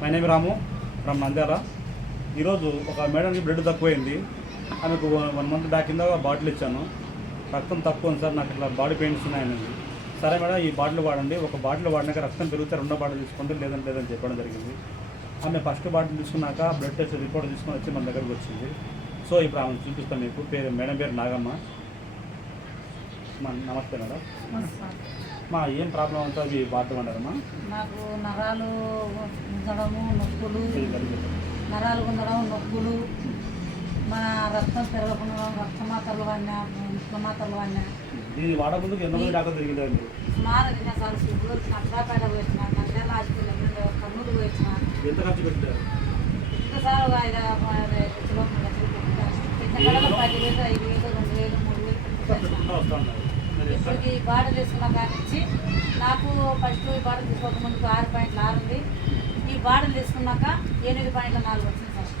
My name Ramu from Nandyal. ఈరోజు ఒక మేడంకి బ్లడ్ తక్కువైంది. ఆమెకు 1 మంత్ బ్యాక్ కింద బాటిల్ ఇచ్చాను. రక్తం తక్కువ ఉంది సార్, నాకు ఇట్లా బాడీ పెయిన్స్ ఉన్నాయనేది. సరే మేడం, ఈ బాటిల్ వాడండి, ఒక బాటిల్ వాడినాక రక్తం పెరిగితే 2వ బాటిల్ తీసుకోండి, లేదని చెప్పడం జరిగింది. ఆమె ఫస్ట్ బాటిల్ తీసుకున్నాక బ్లడ్ టెస్ట్ రిపోర్ట్ తీసుకొని వచ్చి మన దగ్గరకు వచ్చింది. సో ఇప్పుడు ఆమె చూపిస్తాను మీకు. మేడం పేరు నాగమ్మ. నమస్తే మేడం. మా ఏం ప్రాబ్లం అంతా అవి బాటిల్ అంటారమ్మా? నాకు నరాలు గుంజడము, నొప్పులు, నరాలు గుంజడం, నొప్పులు, మన రక్తం పెరగకుండా రక్త మాత్రలు వాడినా, ఇంట్లో మాత్రలు వాడినా. ఇది వాడముందుకు ఎంతమంది డాక్టర్ తిరిగిందండి? సుమారు తినేసారి ఇప్పుడు నష్టపేట పోయించిన, నంద్యాల హాస్పిటల్, కర్నూలు పోయించిన. ఎంత ఖర్చు పెట్టారు? ఇంతసారి ఒక 5 కిలోమీటర్లు 10,000, 5,000, 5,000, 2,000, 3,000 ఇప్పటికి ఈ బాటిల్ తీసుకున్న కాడి నుంచి నాకు ఫస్ట్ ఈ బాటిల్ తీసుకోక ముందుకు 6.6 ఉంది. ఈ బాటిల్ తీసుకున్నాక 8.4 వచ్చింది సార్.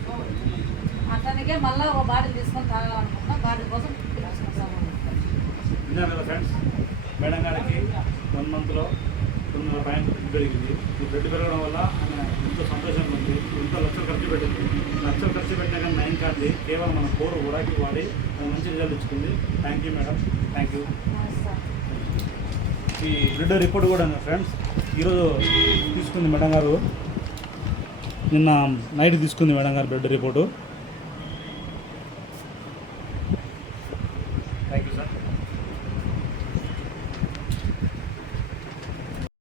అతనికే మళ్ళీ ఒక బాటిల్ తీసుకొని తాగాలనుకుంటున్నా. బాటిల్ కోసం విన్నారు కదా ఫ్రెండ్స్, మేడం గారికి 1 మంత్లో 9 పాయింట్ బ్లడ్ పెరిగింది. ఈ బ్లడ్ పెరగడం వల్ల ఆమె ఎంతో సంతోషంగా ఉంది. ఎంతో లక్షలు ఖర్చు పెట్టింది. లక్షలు ఖర్చు పెట్టినా కానీ నయం కాదు. కేవలం మన కోరు ఊరాకి వాడి మంచి రిజల్ట్ ఇచ్చుకుంది. Thank you madam, thank you. ఈ బ్లడ్ రిపోర్ట్ కూడా ఫ్రెండ్స్ ఈరోజు తీసుకుంది మేడం గారు. నిన్న నైట్ తీసుకుంది మేడం గారు బ్లడ్ రిపోర్టు.